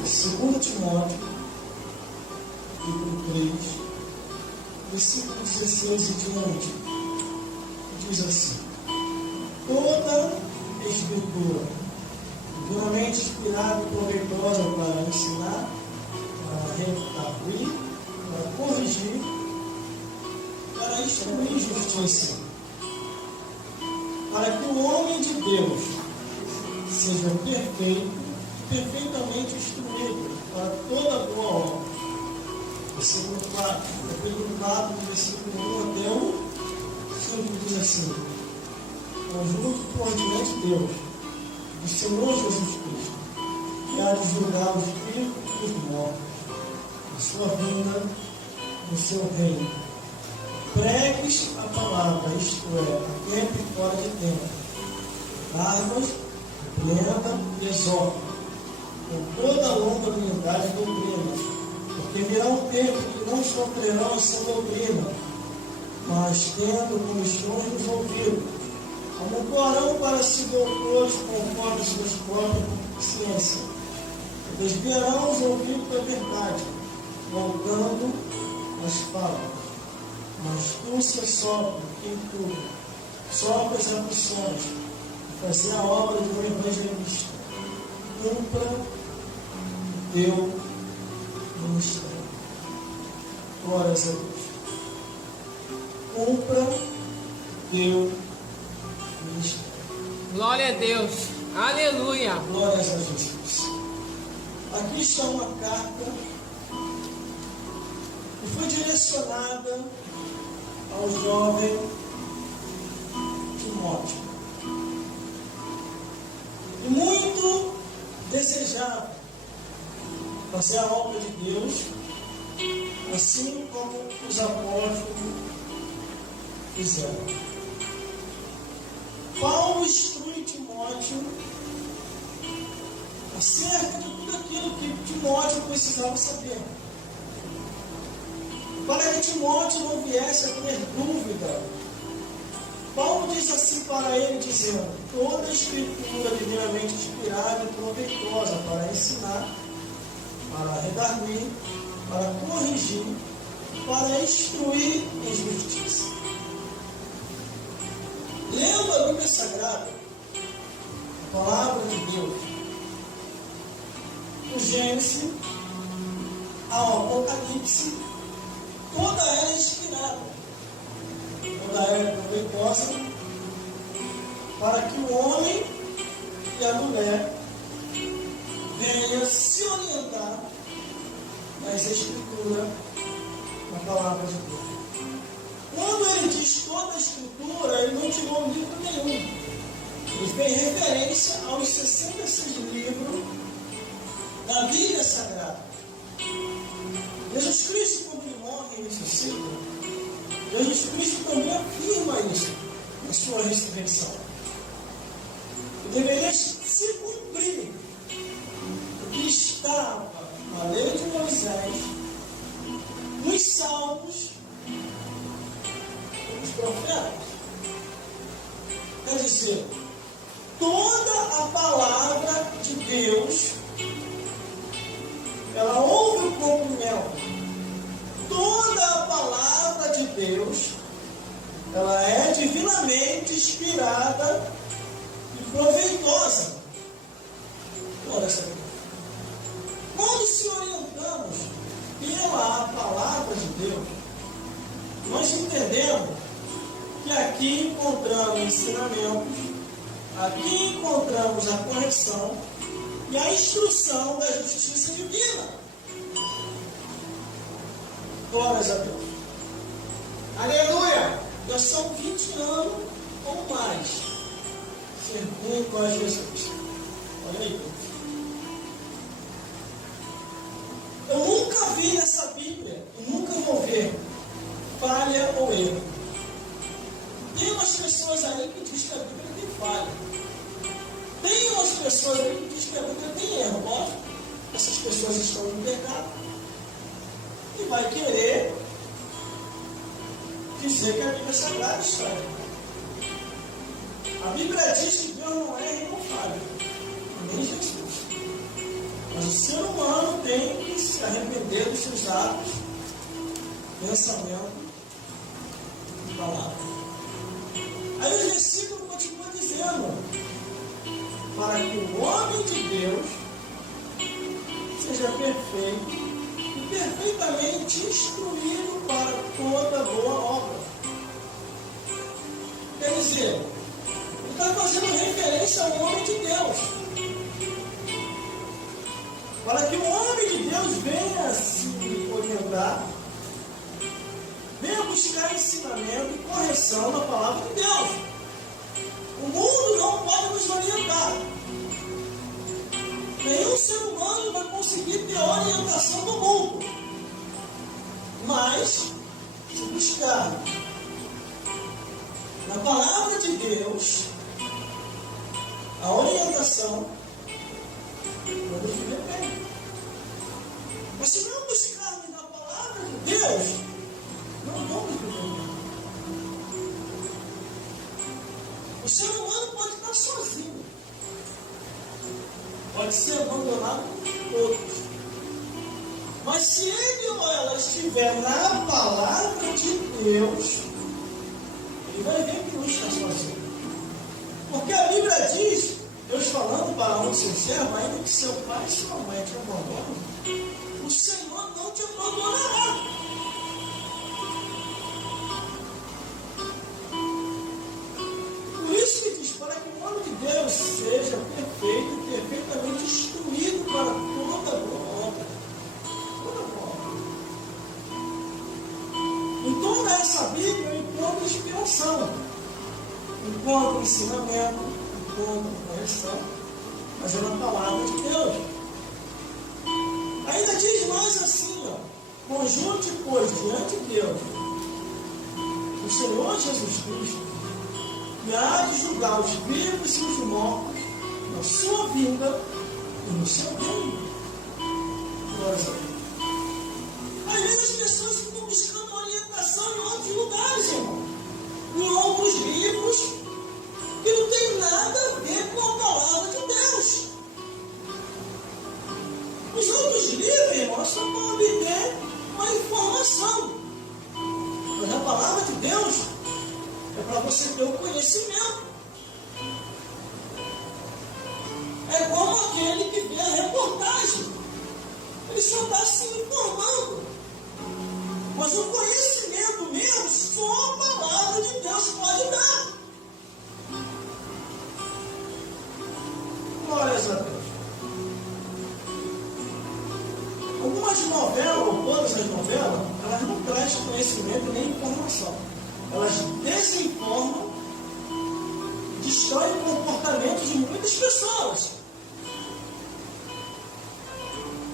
2 Timóteo, capítulo 3, versículo 16 e diante, diz assim: toda Escritura, duramente inspirada e proveitosa para ensinar, para redarguir, para corrigir, para instruir em justiça, para que o homem de Deus seja perfeito e perfeitamente instruído para toda boa obra. Versículo 4, capítulo 4, versículo 1 até o 5 diz assim: conjunto por diante de Deus, do Senhor Jesus Cristo, que há de julgar os vivos e os mortos, na sua vinda, no seu reino. Pregues a palavra, isto é, a tempo e fora de tempo. Armas, repreenda e exorta, com toda a longanimidade e doutrina, porque virá um tempo que não sofrerão a sua doutrina, mas tendo comichões nos ouvidos, amontoarão para si doutores conforme suas próprias consciências, e desviarão os ouvidos da verdade, voltando às falas. Mas tu se sopra em tudo, sopra as aflições, e fazer a obra de um evangelista. Cumpra o teu ministério. Glórias a Deus. Cumpra o teu ministério. Glória a Deus. Aleluia. Glórias a Jesus. Aqui está uma carta que foi direcionada ao jovem Timóteo. E muito desejava fazer a obra de Deus, assim como os apóstolos fizeram. Paulo instrui Timóteo acerca de tudo aquilo que Timóteo precisava saber, para que Timóteo não viesse a ter dúvida. Paulo diz assim para ele, dizendo: toda a Escritura divinamente inspirada e proveitosa para ensinar, para redarguir, para corrigir, para instruir em justiça. Lendo a Bíblia Sagrada, a palavra de Deus, do Gênesis ao Apocalipse, toda ela é inspirada, toda ela é proveitosa, para que o homem e a mulher venham se orientar nas Escrituras, na palavra de Deus. Quando ele diz toda a Escritura, ele não tirou livro nenhum. Ele fez referência aos 66 livros da Bíblia Sagrada. Jesus Cristo, quando ele morre e ressuscita, Jesus Cristo também afirma isso na sua ressurreição. E deveria se cumprir o que estava na lei de Moisés, nos Salmos, nos profetas. Quer dizer, toda a palavra de Deus, ela ouve como mel. Toda a palavra de Deus, ela é divinamente inspirada e proveitosa. Olha essa aqui. Quando se orientamos pela palavra de Deus, nós entendemos que aqui encontramos ensinamentos, aqui encontramos a correção e a instrução da justiça divina. Glórias a Deus. Aleluia! Já são 20 anos ou mais servindo a Jesus. Olha aí. Eu nunca vi nessa Bíblia e nunca vou ver falha ou erro. Tem umas pessoas aí que dizem que a Bíblia tem falha. Tem umas pessoas aí que dizem que a Bíblia tem erro. Lógico, essas pessoas estão no pecado e vai querer dizer que a Bíblia Sagrada está errada. A Bíblia diz que Deus não erra e não falha, nem Jesus. Mas o ser humano tem que se arrepender dos seus atos, pensamento e palavra. Aí o versículo continua dizendo: para que o homem de Deus seja perfeito e perfeitamente instruído para toda boa obra. Quer dizer, ele está fazendo referência ao homem de Deus. Para que o homem de Deus venha se orientar, venha buscar ensinamento e correção na palavra de Deus. O mundo não pode nos orientar. Nenhum ser humano vai conseguir ter a orientação do mundo. Mas, se buscar na palavra de Deus a orientação, vamos viver bem. Mas se não buscarmos na palavra de Deus, não vamos viver bem. O ser humano pode estar sozinho, pode ser abandonado por todos. Mas se ele ou ela estiver na palavra de Deus, ele vai ver que não está sozinho. Porque a Bíblia diz, Deus falando para um seu servo, ainda que seu pai e sua mãe te abandonem, o Senhor não te abandonará. Por isso que diz, para que o homem de Deus seja perfeito e perfeitamente instruído para toda boa obra. Toda boa obra. Em toda essa Bíblia eu encontro inspiração, encontro ensinamento, encontro correção, mas é na palavra de Deus. Ainda diz mais assim, ó: conjunte, pois, diante de Deus o Senhor Jesus Cristo, que há de julgar os vivos e os mortos na sua vinda e no seu reino. Glória a Deus. Às vezes as pessoas ficam buscando orientação em outros lugares, irmão, em outros livros que não tem nada a ver com a palavra de Deus. Os outros livros, irmão, só para obter uma informação. Mas a palavra de Deus é para você ter o conhecimento. É como aquele que vê a reportagem. Ele só está se informando. Mas o conhecimento mesmo, só a palavra de Deus pode dar. Glórias a Deus. Algumas novelas, ou todas as novelas, elas não trazem conhecimento nem informação. Elas desinformam, destroem o comportamento de muitas pessoas.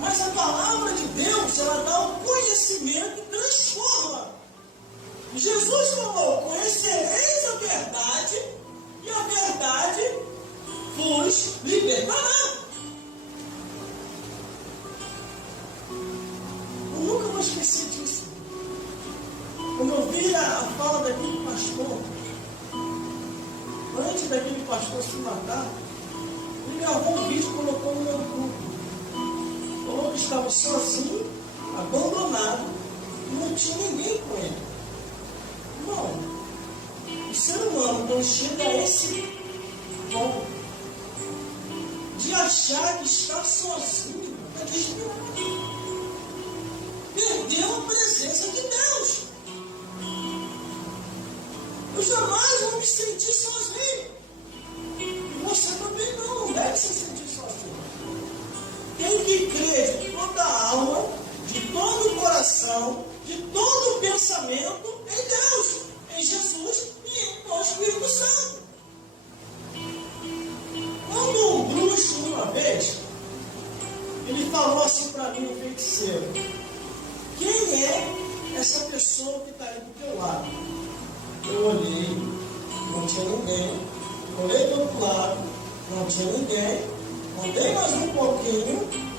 Mas a palavra de Deus, ela dá o conhecimento e transforma. Jesus falou: conhecereis a verdade, e a verdade vos libertará. Eu nunca vou esquecer disso. Quando eu vi a fala daquele pastor, antes daquele pastor se matar, ele gravou um vídeo e colocou no meu grupo. Falou que estava sozinho, abandonado, e não tinha ninguém com ele. Não. O ser humano, quando chega a esse ponto de achar que está sozinho, é desesperado. Perdeu a presença de Deus. Eu jamais vou me sentir sozinho. E você também não deve se sentir sozinho. Tem que crer de toda a alma, de todo o coração, de todo o pensamento em Deus, em Jesus e no Espírito Santo. Quando um bruxo, uma vez, ele falou assim para mim, o feiticeiro: quem é essa pessoa que está aí do teu lado? Eu olhei, não tinha ninguém. Olhei do outro lado, não tinha ninguém. Andei mais um pouquinho,